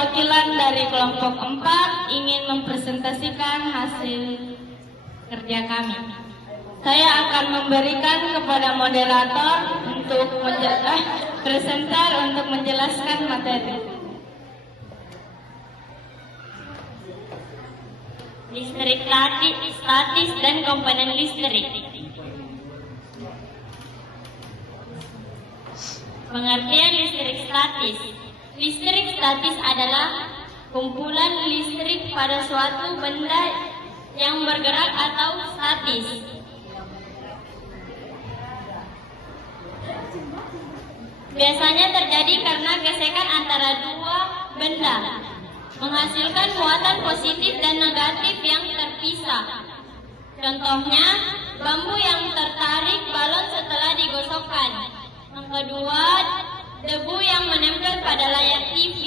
perwakilan dari kelompok 4 ingin mempresentasikan hasil kerja kami. Saya akan memberikan kepada moderator untuk presenter untuk menjelaskan materi. Listrik statis dan komponen listrik. Pengertian listrik statis. Listrik statis adalah kumpulan listrik pada suatu benda yang bergerak atau statis. Biasanya terjadi karena gesekan antara dua benda, menghasilkan muatan positif dan negatif yang terpisah. Contohnya, bambu yang tertarik balon setelah digosokkan. Yang kedua, debu yang menempel pada layar TV.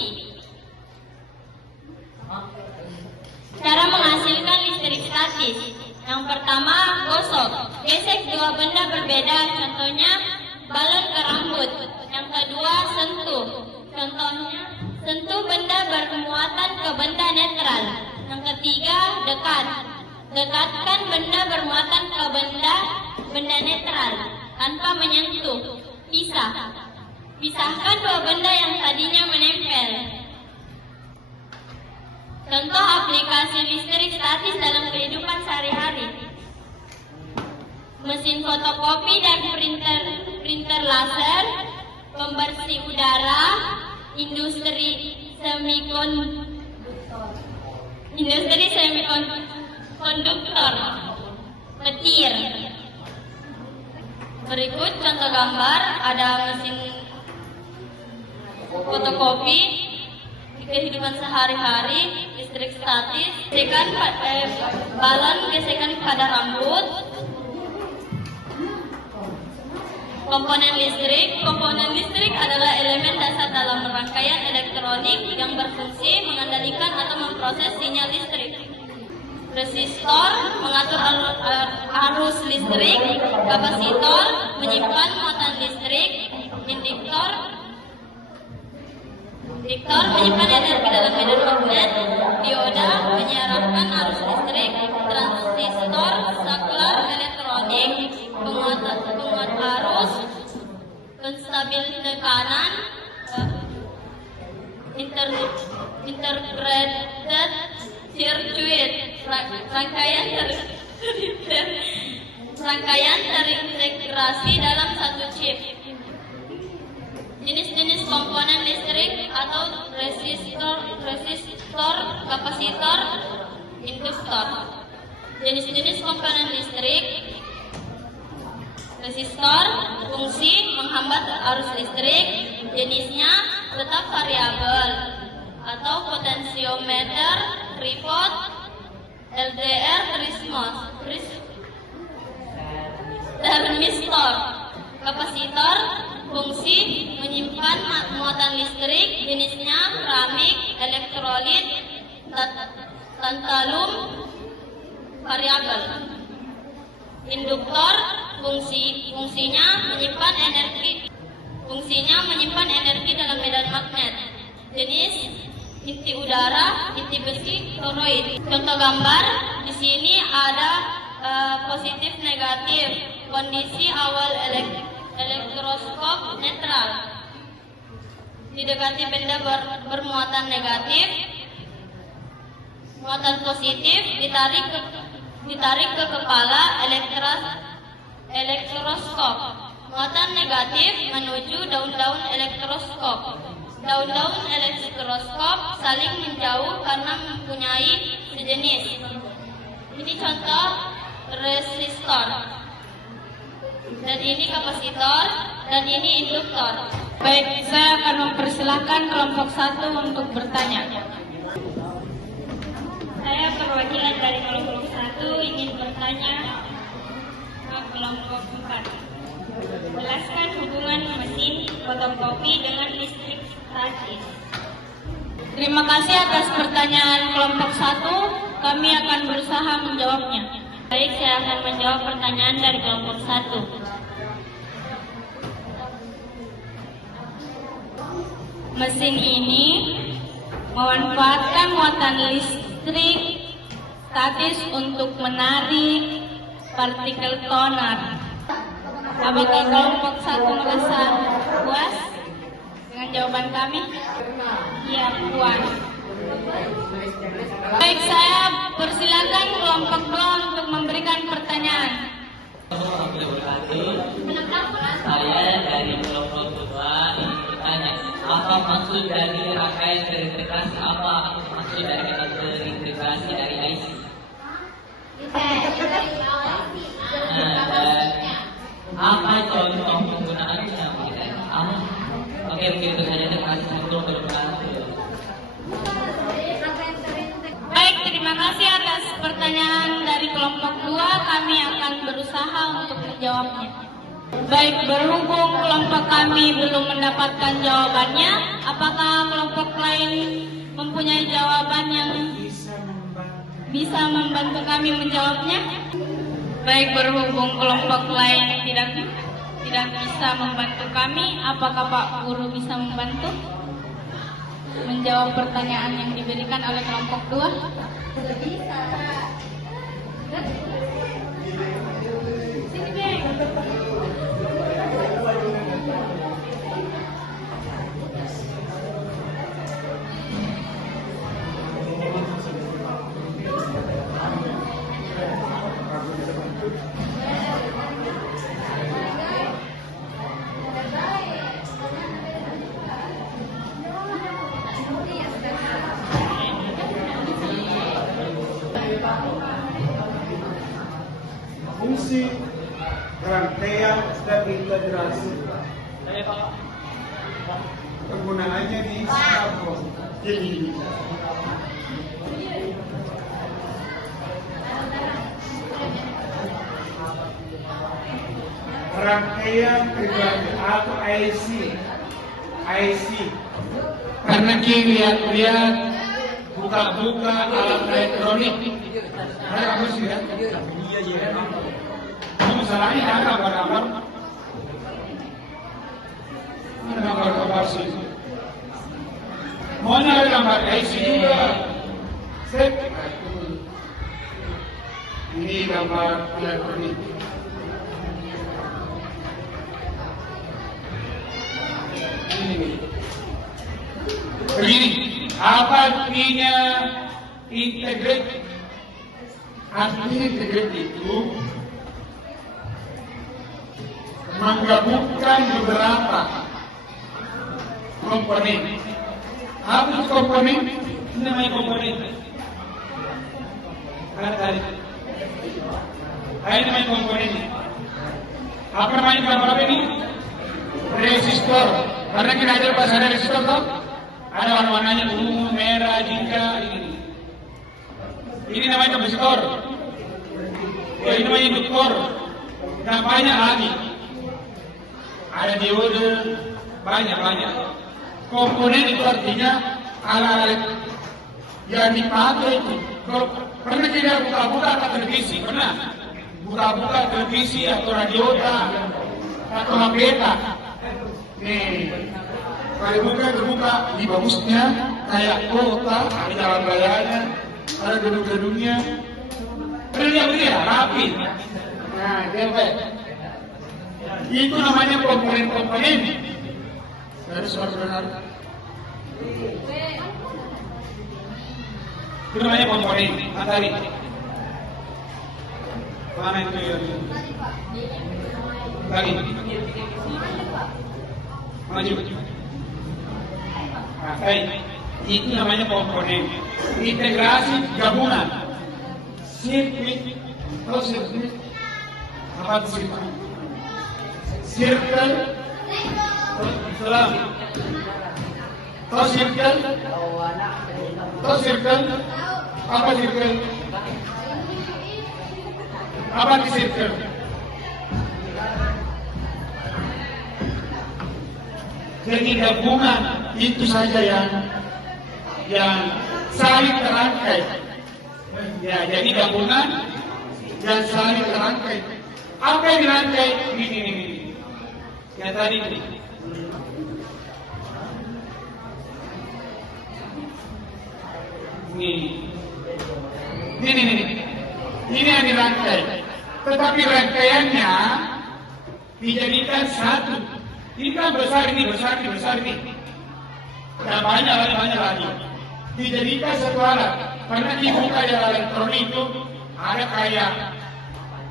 Cara menghasilkan listrik statis. Yang pertama, gosok. Gesek dua benda berbeda, contohnya balon ke rambut. Yang kedua, sentuh. Contohnya, sentuh benda bermuatan ke benda netral. Yang ketiga, dekat. Dekatkan benda bermuatan ke benda netral tanpa menyentuh. Pisah. Pisahkan dua benda yang tadinya menempel. Contoh aplikasi listrik statis dalam kehidupan sehari-hari. Mesin fotokopi dan printer laser, pembersih udara, industri semikonduktor, petir. Berikut contoh gambar, ada mesin fotokopi di kehidupan sehari-hari, listrik statis, balon gesekan pada rambut. Komponen listrik adalah elemen dasar dalam rangkaian elektronik yang berfungsi mengendalikan atau memproses sinyal listrik. Resistor mengatur arus listrik, kapasitor menyimpan muatan listrik, induktor menyimpan energi dalam medan magnet, dioda menyiarkan arus listrik, transistor saklar elektronik, penguat arus, penstabil tekanan, integrated circuit, rangkaian terintegrasi dalam satu chip. Jenis-jenis komponen listrik atau resistor, kapasitor, induktor. Jenis-jenis komponen listrik. Resistor, fungsi menghambat arus listrik, jenisnya tetap variabel atau potensiometer, tripod, LDR, termistor. Kapasitor, fungsi menyimpan muatan listrik, jenisnya keramik, elektrolit, tantalum, variabel. Induktor, fungsinya menyimpan energi dalam medan magnet. Jenis inti udara, inti besi, toroid. Contoh gambar di sini ada positif negatif. Kondisi awal elektroskop netral. Didekati benda bermuatan negatif, muatan positif ditarik ke kepala elektroskop. Muatan negatif menuju daun-daun elektroskop. Daun-daun elektroskop saling menjauh karena mempunyai sejenis. Ini contoh resistor. Dan ini kapasitor, dan ini induktor. Baik, saya akan mempersilahkan kelompok 1 untuk bertanya. Saya perwakilan dari kelompok 1 ingin bertanya ke kelompok 4. Jelaskan hubungan mesin fotokopi dengan listrik statis. Terima kasih atas pertanyaan kelompok 1. Kami akan berusaha menjawabnya. Baik, saya akan menjawab pertanyaan dari kelompok 1. Mesin ini memanfaatkan muatan listrik statis untuk menarik partikel toner. Apakah kelompok 1 merasa puas dengan jawaban kami? Ya, puas. Baik, saya persilakan kelompok 2 untuk memberikan pertanyaan. Saya dari kelompok 2 ingin bertanya, apa maksud dari rangkaian terintegrasi? Apa maksud dari kata terintegrasi dari IC? Dan apa contoh penggunaannya? Oke, begitu saja. Terima kasih untuk berbantu. Baik, terima kasih atas pertanyaan dari kelompok 2. Kami akan berusaha untuk menjawabnya. Baik, berhubung kelompok kami belum mendapatkan jawabannya, apakah kelompok lain mempunyai jawaban yang bisa membantu kami menjawabnya? Baik, berhubung kelompok lain tidak bisa membantu kami, apakah Pak Guru bisa membantu menjawab pertanyaan yang diberikan oleh kelompok 2? Fungsi rangkaian dan integrasi. Penggunaannya di Singapura. Jadi rangkaian integrasi atau IC. Karena lihat buka-buka alat elektronik. Ada apa sih ya? Iya. Masalahnya ada gambar. Ada gambar sih. Mau ada gambar IC juga. Set. Ini gambar elektronik. Ini. Begini, apa artinya integrate? Artinya integrate itu menggabungkan beberapa komponen. Apa itu komponen? Ini namanya komponen. Tadi. Ini namanya komponen. Apa namanya berapa ini? Resistor. Karena kita ada bahasa resistor toh? Ada warna-warnanya ungu, merah, jingga, ini. Ini namanya kapasitor. Ini namanya induktor. Dan banyak lagi. Ada diode, banyak. Komponen itu artinya alat yang dipakai itu. Kalau pernah kita buka-buka televisi, pernah buka-buka televisi atau radioda atau HP. Nih, kalau terbuka di bagusnya kayak kota, di dalam layarnya ada gedung-gedungnya. Kerja rapi. Nah, itu namanya komponen-komponen. Dari saudara. Itu namanya komponen. Materi. Mana itu ya? Lagi. Maju. Nah, itu namanya komponen. Integrasi gabungan. Sirkuit. Tahu sirkuit? Apa itu sirkuit? Circle. Salam. Tahu circle? Tahu circle? Apa circle? Apa itu circle? Jadi gabungan itu saja yang saling terangkai. Ya, jadi gabungan yang saling terangkai. Apa yang dirangkai? Ini. Yang tadi ini. Ini yang dirangkai. Tetapi rangkaiannya dijadikan satu. Ini kan besar ini. Dan banyak lagi. Dijadikan satu alat. Karena dibuka di elektronik itu ada kayak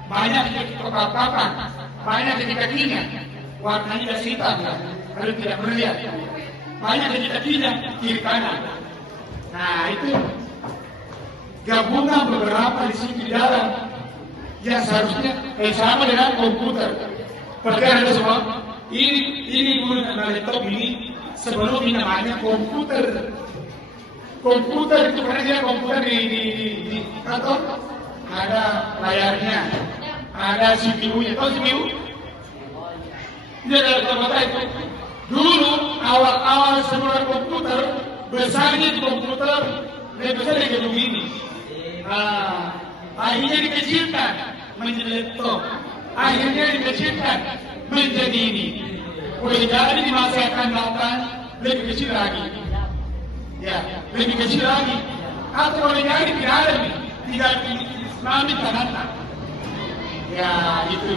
banyak papan, banyak kakinya. Warnanya sudah hitam kan? Kalau tidak pernah lihat. Banyak kakinya kiri kanan. Nah itu gabungan beberapa di sini di dalam yang seharusnya sama dengan komputer. Perhatikan ada semua. Ini dulu laptop ini sebelum ini namanya komputer. Komputer itu karena dia komputer di kantor ada layarnya, ada CPU-nya. Tahu CPU? Dia ada kata itu. Dulu awal sebelum komputer besarnya di komputer lebih besar dari gedung ini. Akhirnya dikecilkan menjadi laptop. Akhirnya dikecilkan menjadi ini. Boleh jadi di masa yang akan datang lebih kecil lagi. Ya, lebih kecil lagi. Atau boleh jadi tidak ada nih, tidak Islami kanata. Ya, itu.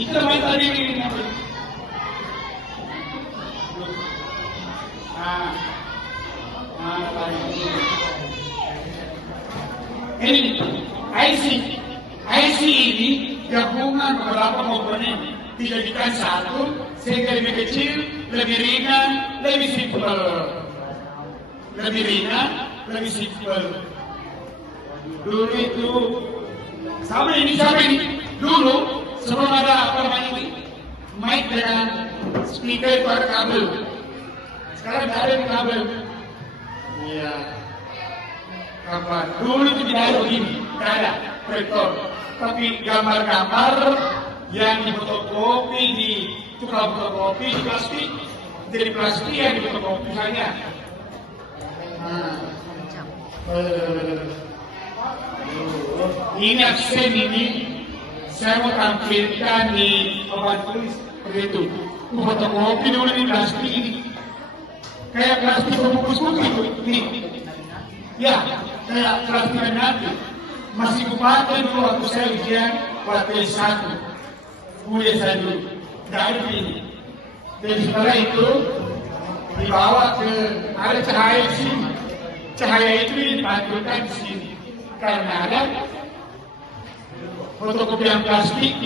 Itu namanya tadi ini. Ini IC ini gabungan beberapa komponen dijadikan satu sehingga lebih kecil, lebih ringan, lebih simpel. Dulu itu sama ini. Dulu sebelum ada apa namanya ini mic dengan speaker pakai kabel. Sekarang tidak ada kabel. Iya. Kapan? Dulu itu tidak ada begini, tidak ada proyektor. Tapi gambar-gambar yang difotokopi di tukang fotokopi di plastik, jadi plastik yang difotokopi saja. Ini aksen ini saya mau tampilkan di papan tulis seperti itu. Fotokopi dulu di plastik ini. Kayak plastik pembungkus putih itu. Nih. Ya, kayak plastik nanti. Masih kupakai dulu waktu saya ujian waktu S1. Kuliah saya dulu. Tidak ada ini. Dan setelah itu dibawa ke ada cahaya di sini. Cahaya itu dipantulkan di sini. Karena ada fotokopian plastik,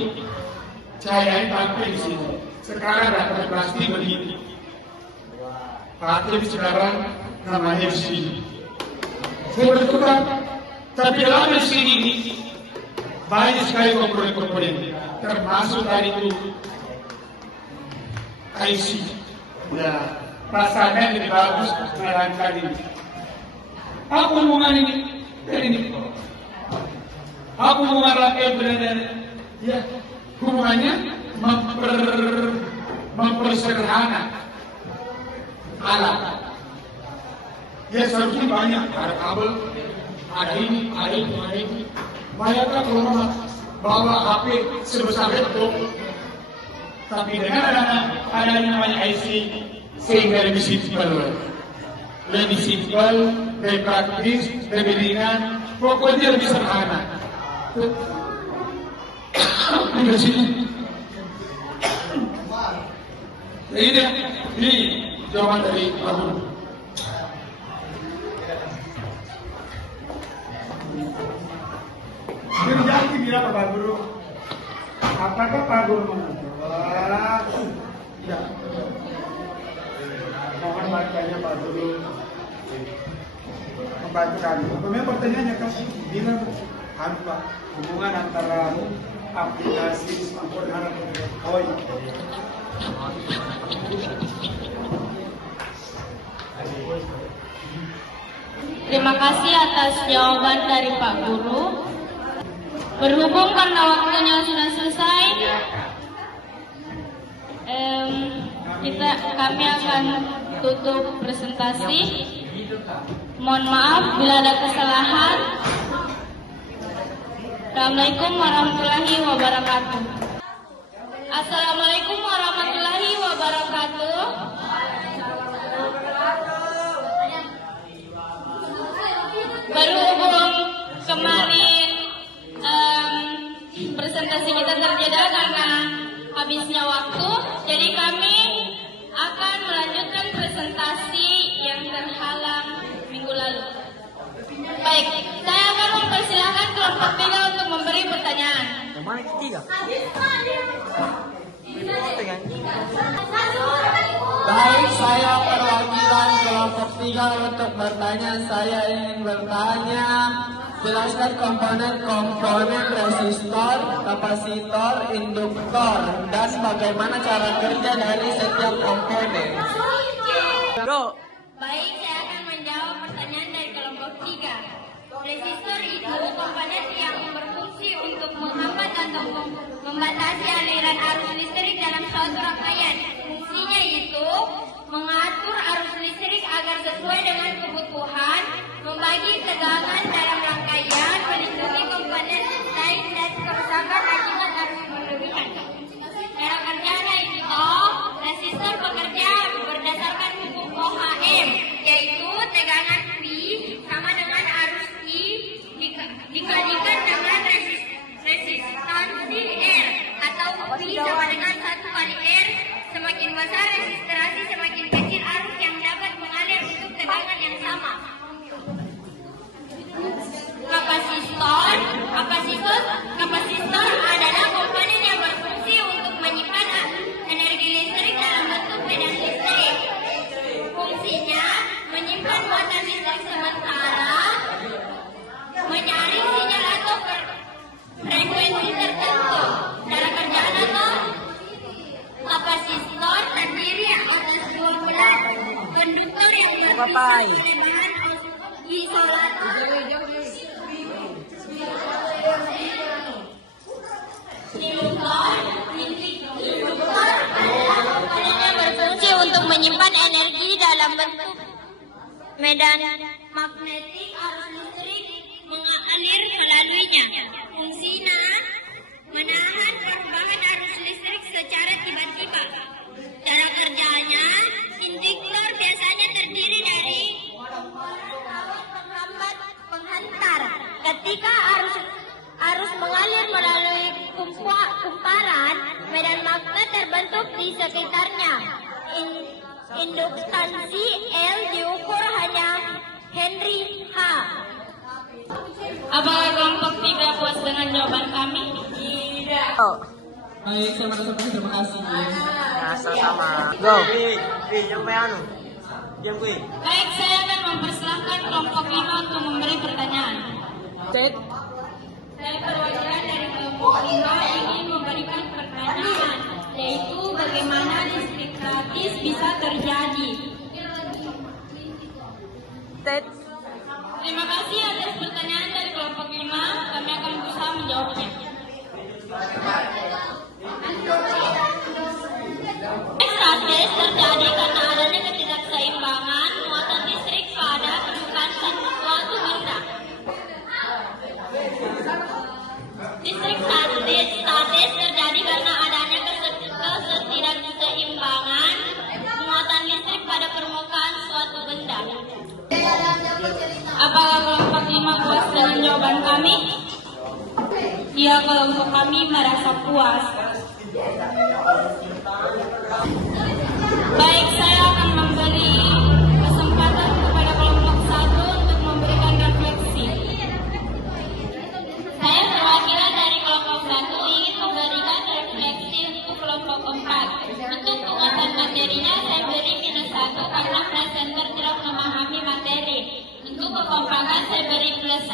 cahaya tampil di sini. Sekarang ada plastik begini. Pakai sekarang namanya di sini. Saya bertukar, tapi dalam di sini ini banyak sekali komponen-komponen, termasuk tadi itu IC. Ya, pasangan lebih bagus merancang ini. Apa hubungan ini? Ini. Apa hubungan rakyat berada? Ya, hubungannya mempersederhana alat. Ya seharusnya banyak, ada kabel, ada ini. Bayangkan kalau bawa HP sebesar laptop, tapi dengan ada namanya IC sehingga lebih simpel, lebih praktis, lebih ringan, pokoknya lebih sederhana. Di sini. Ini jawaban dari Pak Guru. Berjanji bila Pak Guru. Apakah Pak Guru menjawab? Ya. Mohon bacanya Pak Guru. Membantu kami. Kemudian pertanyaannya kan bila apa hubungan antara aplikasi smartphone dan koi. Terima kasih atas jawaban dari Pak Guru. Berhubung karena waktunya sudah selesai, kami akan tutup presentasi. Mohon maaf bila ada kesalahan. Assalamualaikum warahmatullahi wabarakatuh. Assalamualaikum warahmatullahi wabarakatuh. kelompok 3 untuk memberi pertanyaan. Yang mana ketiga? Baik, saya perwakilan kelompok 3 untuk bertanya. Saya ingin bertanya, jelaskan komponen-komponen resistor, kapasitor, induktor, dan bagaimana cara kerja dari setiap komponen. Go. Baik, saya akan menjawab pertanyaan dari kelompok 3. Resistor itu komponen yang berfungsi untuk menghambat atau membatasi aliran arus listrik dalam suatu rangkaian. Fungsinya itu mengatur arus listrik agar sesuai dengan kebutuhan, membagi tegangan dalam rangkaian, melindungi komponen lain dari kerusakan akibat arus berlebihan. Cara kerjanya itu, resistor bekerja berdasarkan hukum OHM, yaitu tegangan V sama dengan arus I dikalikan dengan resistansi R, atau V sama dengan 1 kali R. Semakin besar resistansi, semakin kecil arus yang dapat mengalir untuk tegangan yang sama. Kapasitor adalah komponen yang berfungsi untuk menyimpan energi listrik dalam bentuk medan listrik. Fungsinya menyimpan muatan listrik sementara, menyaring sinyal atau frekuensi tertentu. Cara kerjaan atau kapasitor terdiri atas 2 belah konduktor yang berpisah oleh bahan isolator. Induktor adalah komponen yang berfungsi untuk menyimpan energi dalam bentuk medan magnetik. Arus listrik mengalir melaluinya. Fungsinya menahan perubahan arus listrik secara tiba-tiba. Cara kerjanya, induktor biasanya terdiri dari penghambat penghantar. Ketika arus mengalir melalui kumparan, medan magnet terbentuk di sekitarnya. Induktansi L diukur hanya Henry H. Apakah kelompok 3 puas dengan jawaban kami? Oh. Baik, saya merasa terima kasih. Ya, sama. Go. Yang anu. Yang gue. Baik, saya akan mempersilahkan kelompok 5 untuk memberi pertanyaan. Cek. Saya perwakilan dari kelompok 5 ingin memberikan pertanyaan, yaitu bagaimana listrik gratis bisa terjadi. Tet. Terima kasih atas pertanyaan dari kelompok 5. Kami akan berusaha menjawabnya. Gratis terjadi karena adanya ketidakseimbangan muatan listrik pada permukaan suatu benda. Listrik statis terjadi karena adanya ketidakseimbangan muatan listrik pada permukaan suatu benda. Apakah kelompok 5 puas dengan jawaban kami? Ya, kelompok kami merasa puas. Baik, saya akan memberi kesempatan kepada kelompok 1 untuk memberikan refleksi. Saya perwakilan dari kelompok 1 ingin memberikan refleksi untuk kelompok 4. Untuk penguatan materinya saya beri -1 karena presenter tidak memahami materi. Untuk kekompakan saya beri +1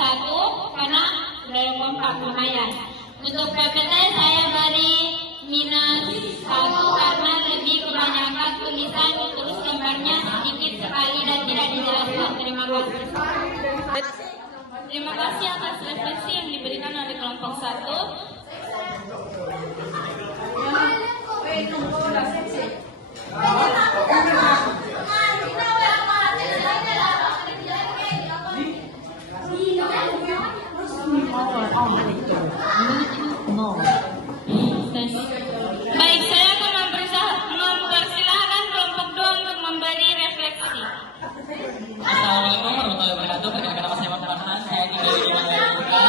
karena sudah kompak lumayan. Untuk PPT saya beri -1 karena lebih kebanyakan tulisan, terus gambarnya sedikit sekali dan tidak dijelaskan. Terima kasih. Terima kasih atas refleksi yang diberikan oleh kelompok 1. Baik, saya akan mempersilahkan kelompok 2 untuk memberi refleksi. Assalamualaikum warahmatullahi wabarakatuh. Perkenalkan nama saya Muhammad Farhan. Saya tinggal di Wilayah Juga.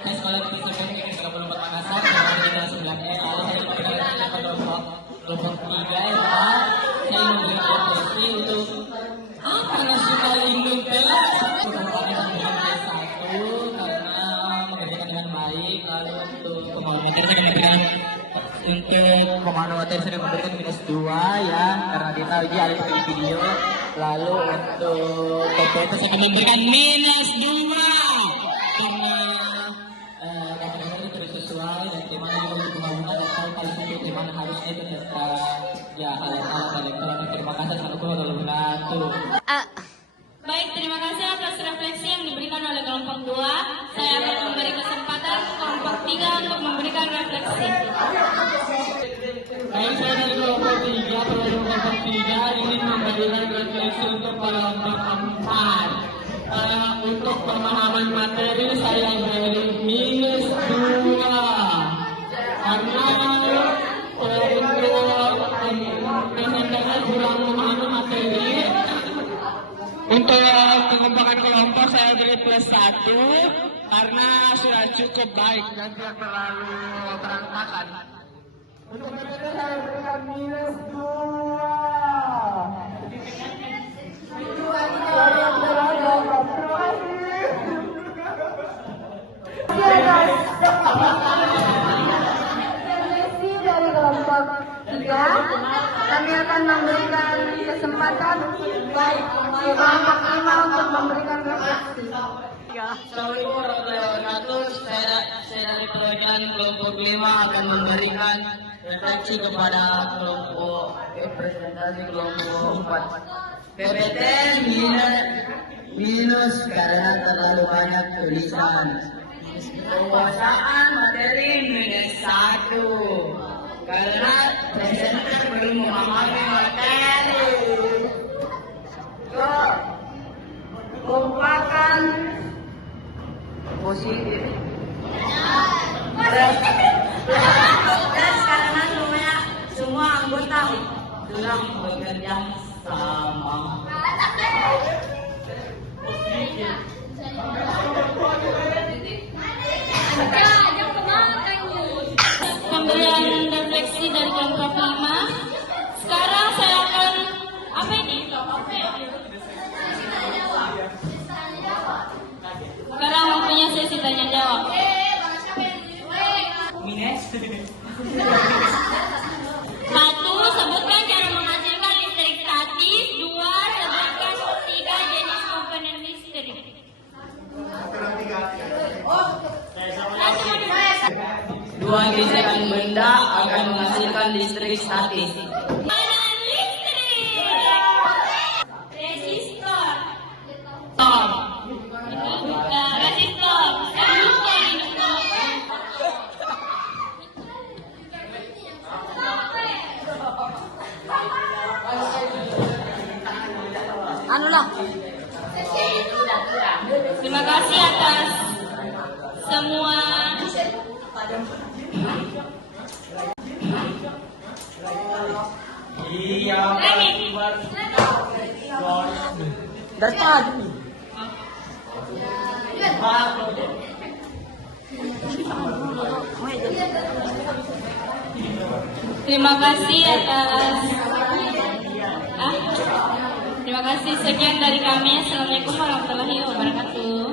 Saya sekolah di Surabaya Negeri 34 Makassar. Saya tinggal 9E. Lalu saya memperkenalkan kelompok 3 ya. Saya memberikan refleksi untuk apa nasional induk karena mengerjakan materi saya memberikan untuk komando materi saya memberikan -2 ya, karena kita uji alih pakai video. Lalu untuk TPT saya memberikan -2 karena kata-kata itu tidak sesuai dan gimana juga untuk pembangunan atau paling sedikit gimana harusnya itu ya hal-hal elektronik. Terima kasih. Assalamualaikum warahmatullahi wabarakatuh. Baik, terima kasih atas refleksi yang diberikan oleh kelompok 2. Saya akan memberi kesempatan kelompok 3 untuk memberikan refleksi. Baik, saya dari kelompok 3, kelompok 3 ingin memberikan refleksi untuk kelompok 4. Untuk pemahaman materi saya beri -2 karena untuk pengendara kurang memahami materi. Untuk pengembangan kelompok saya beri +1 karena sudah cukup baik dan tidak terlalu berantakan. Untuk PPT saya berikan -2. Refleksi dari kelompok 3, kami akan memberikan kesempatan baik kelompok 5 untuk memberikan refleksi. Assalamualaikum warahmatullahi wabarakatuh. Saya dari perwakilan kelompok 5 akan memberikan refleksi kepada kelompok presentasi kelompok 4. PPT minus karena terlalu banyak tulisan. Penguasaan materi -1 karena presenter belum memahami materi. Kekompakan positif. Plus karena semua anggota sudah bekerja sama. Pemberian refleksi dari kelompok 5. Sekarang saya akan apa ini? Sekarang waktunya sesi tanya jawab. Satu, sebutkan cara menghasilkan listrik statis. 2, sebutkan 3 jenis komponen listrik. Dua gesekan benda akan menghasilkan listrik statis. Komponen listrik. Resistor. Resistor. Terima kasih atas semua terima kasih atas terima kasih. Sekian dari kami. Assalamualaikum warahmatullahi wabarakatuh.